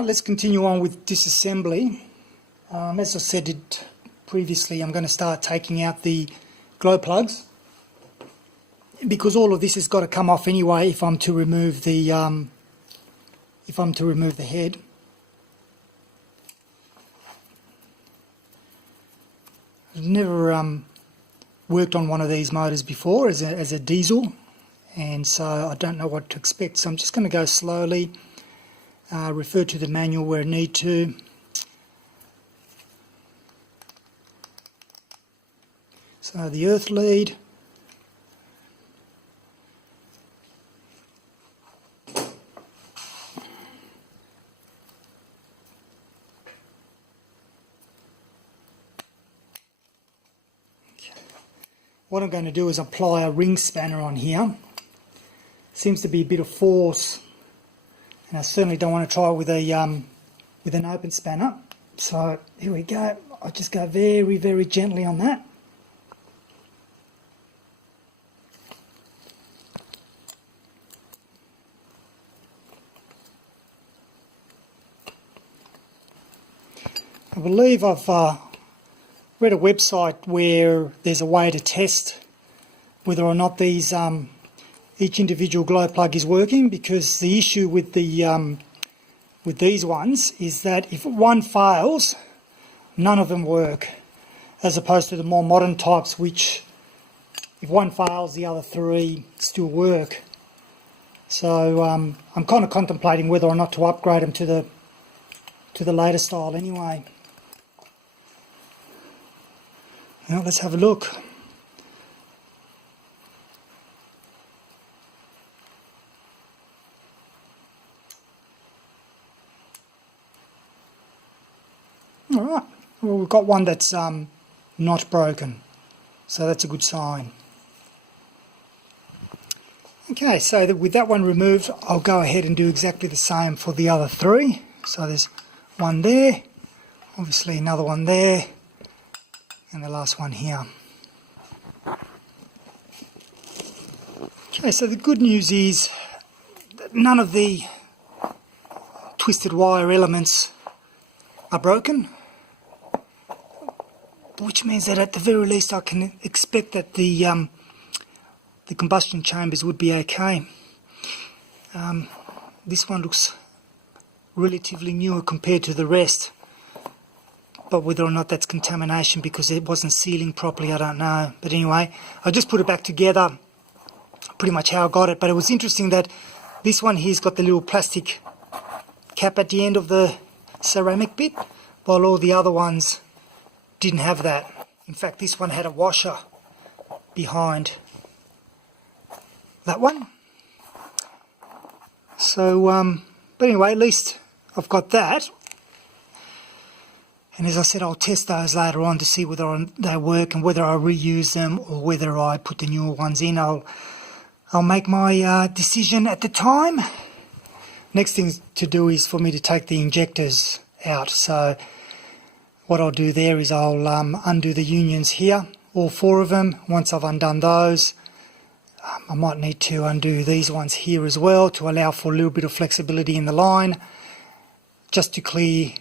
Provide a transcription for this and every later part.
Well, let's continue on with disassembly. As I said previously, I'm going to start taking out the glow plugs because all of this has got to come off anyway if I'm to remove the head. I've never worked on one of these motors before as a diesel, and so I don't know what to expect. So I'm just going to go slowly, refer to the manual where I need to. So the earth lead. What I'm going to do is apply a ring spanner on here. Seems to be a bit of force, and I certainly don't want to try it with an open spanner. So here we go. I'll just go very, very gently on that. I believe I've read a website where there's a way to test whether or not these each individual glow plug is working, because the issue with these ones is that if one fails, none of them work, as opposed to the more modern types, which if one fails, the other three still work. So I'm kind of contemplating whether or not to upgrade them to the later style anyway. Now let's have a look. Alright, well, we've got one that's not broken, so that's a good sign. Okay, so with that one removed, I'll go ahead and do exactly the same for the other three. So there's one there, obviously another one there, and the last one here. Okay, so the good news is that none of the twisted wire elements are broken, which means that at the very least I can expect that the combustion chambers would be okay. This one looks relatively newer compared to the rest, but whether or not that's contamination because it wasn't sealing properly, I don't know. But anyway, I just put it back together pretty much how I got it. But it was interesting that this one here's got the little plastic cap at the end of the ceramic bit, while all the other ones didn't have that. In fact, this one had a washer behind that one. So, but anyway, at least I've got that. And as I said, I'll test those later on to see whether they work and whether I reuse them or whether I put the newer ones in. I'll make my decision at the time. Next thing to do is for me to take the injectors out. So what I'll do there is I'll undo the unions here, all four of them. Once I've undone those, I might need to undo these ones here as well to allow for a little bit of flexibility in the line, just to clear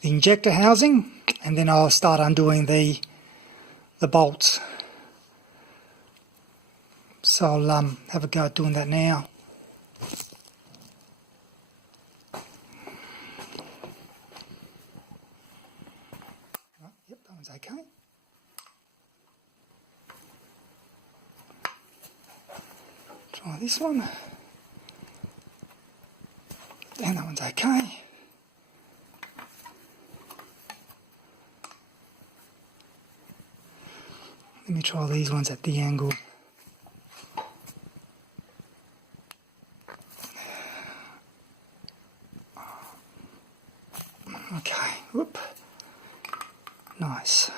the injector housing, and then I'll start undoing the bolts. So I'll have a go at doing that now. Yep, that one's okay. Try this one. And that one's okay. Let me try these ones at the angle. Okay, whoop. Nice.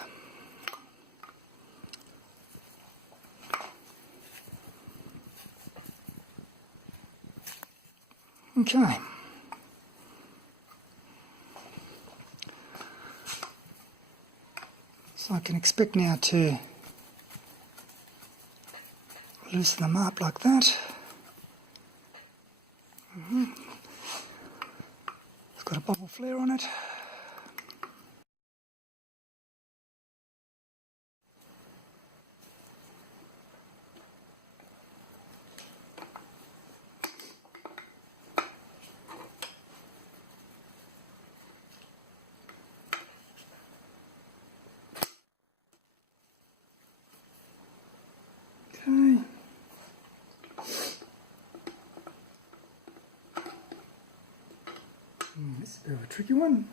Okay. So I can expect now to loosen them up like that. I've got a bubble flare on it. Okay. This is a bit of a tricky one.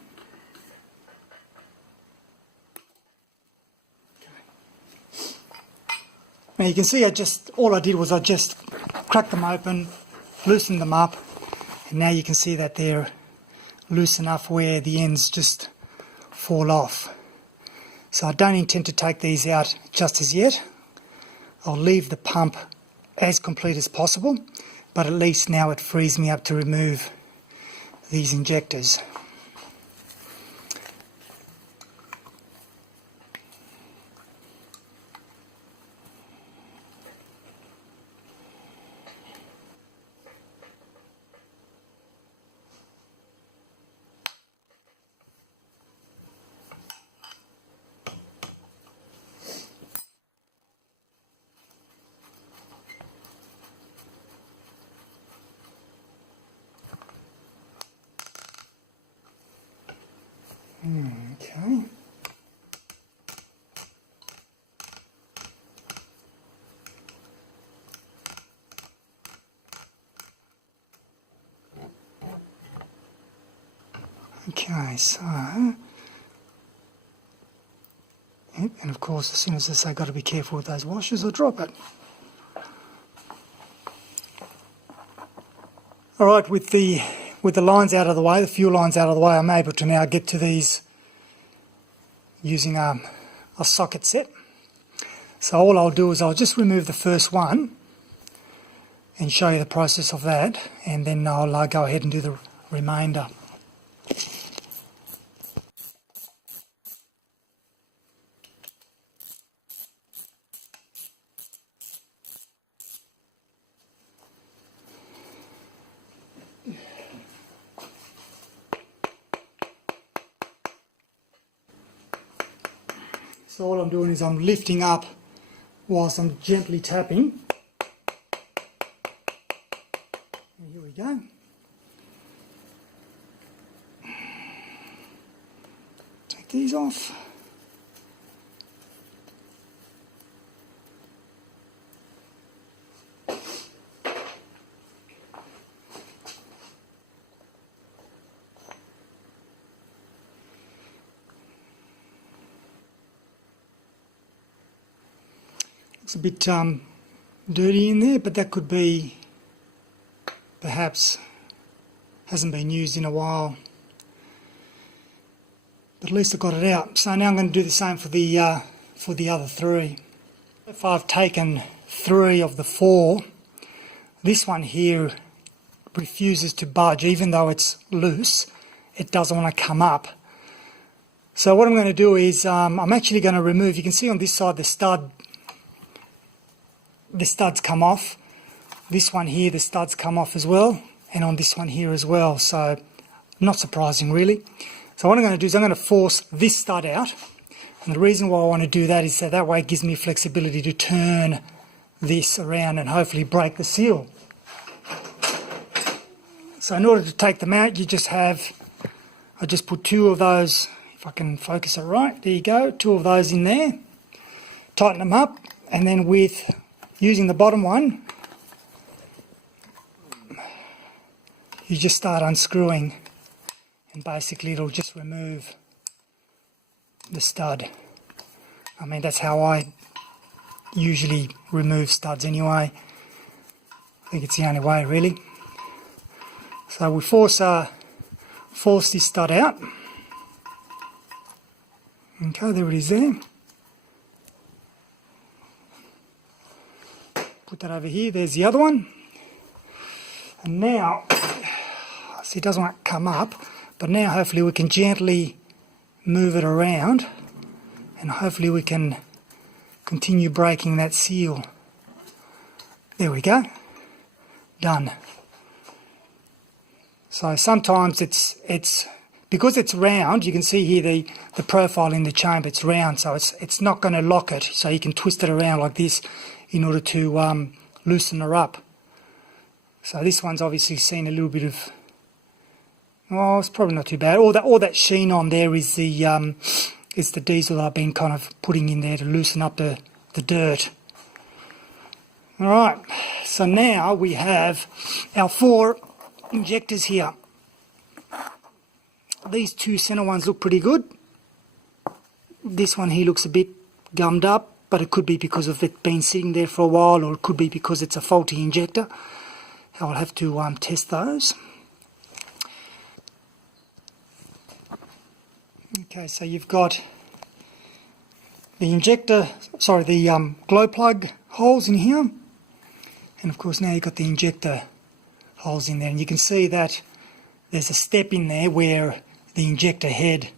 Okay. Now you can see all I did was I just cracked them open, loosened them up, and now you can see that they're loose enough where the ends just fall off. So I don't intend to take these out just as yet. I'll leave the pump as complete as possible, but at least now it frees me up to remove these injectors. Okay. Okay, so, yep, and of course as soon as I say got to be careful with those washers or drop it. Alright, with the lines out of the way, the fuel lines out of the way, I'm able to now get to these using a socket set. So all I'll do is I'll just remove the first one and show you the process of that, and then I'll go ahead and do the remainder. So all I'm doing is I'm lifting up whilst I'm gently tapping. And here we go. Take these off. It's a bit dirty in there, but that could be perhaps hasn't been used in a while. But at least I got it out. So now I'm going to do the same for the other three. If I've taken 3 of the 4, this one here refuses to budge, even though it's loose. It doesn't want to come up. So what I'm going to do is I'm actually going to remove. You can see on this side the studs come off. This one here, the studs come off as well, and on this one here as well. So not surprising really. So what I'm going to do is I'm going to force this stud out, and the reason why I want to do that is so that way it gives me flexibility to turn this around and hopefully break the seal. So in order to take them out, I just put 2 of those, if I can focus it right, there you go, 2 of those in there, tighten them up, and then using the bottom one, you just start unscrewing, and basically it'll just remove the stud. I mean, that's how I usually remove studs anyway. I think it's the only way really. So we force this stud out. Okay, there it is there. Put that over here, there's the other one. And now, see, it doesn't want to come up, but now hopefully we can gently move it around, and hopefully we can continue breaking that seal. There we go. Done. So sometimes it's because it's round, you can see here the profile in the chamber, it's round, so it's not going to lock it, so you can twist it around like this in order to loosen her up. So this one's obviously seen a little bit of, oh, it's probably not too bad. All that sheen on there is the diesel that I've been kind of putting in there to loosen up the dirt. Alright, so now we have our 4 injectors here. These 2 center ones look pretty good. This one here looks a bit gummed up, but it could be because of it being sitting there for a while, or it could be because it's a faulty injector. I'll have to test those. Okay, so you've got the the glow plug holes in here, and of course now you've got the injector holes in there, and you can see that there's a step in there where the injector head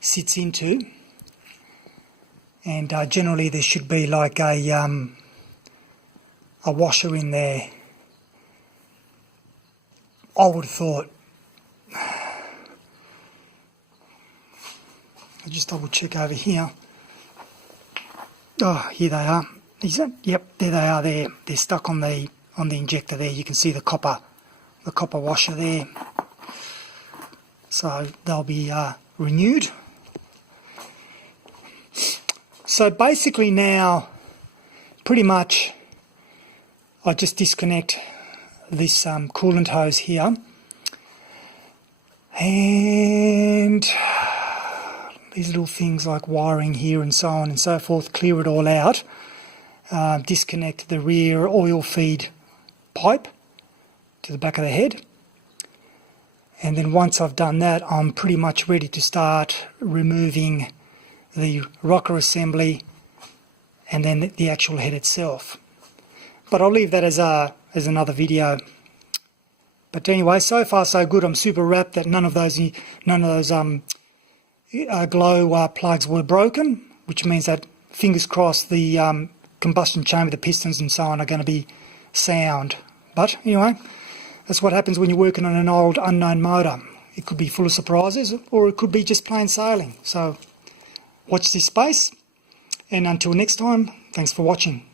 sits into, and generally there should be like a washer in there, I would have thought. I'll just double check over here. Oh, here they are. Is it? Yep, there they are there. They're stuck on the injector there. You can see the copper washer there. So they'll be renewed. So basically now, pretty much, I just disconnect this coolant hose here, and these little things like wiring here and so on and so forth, clear it all out, disconnect the rear oil feed pipe to the back of the head, and then once I've done that, I'm pretty much ready to start removing the rocker assembly and then the actual head itself. But I'll leave that as another video. But anyway, so far so good. I'm super wrapped that none of those glow plugs were broken, which means that, fingers crossed, the combustion chamber, the pistons and so on are going to be sound. But anyway, that's what happens when you're working on an old unknown motor. It could be full of surprises, or it could be just plain sailing. So watch this space, and until next time, thanks for watching.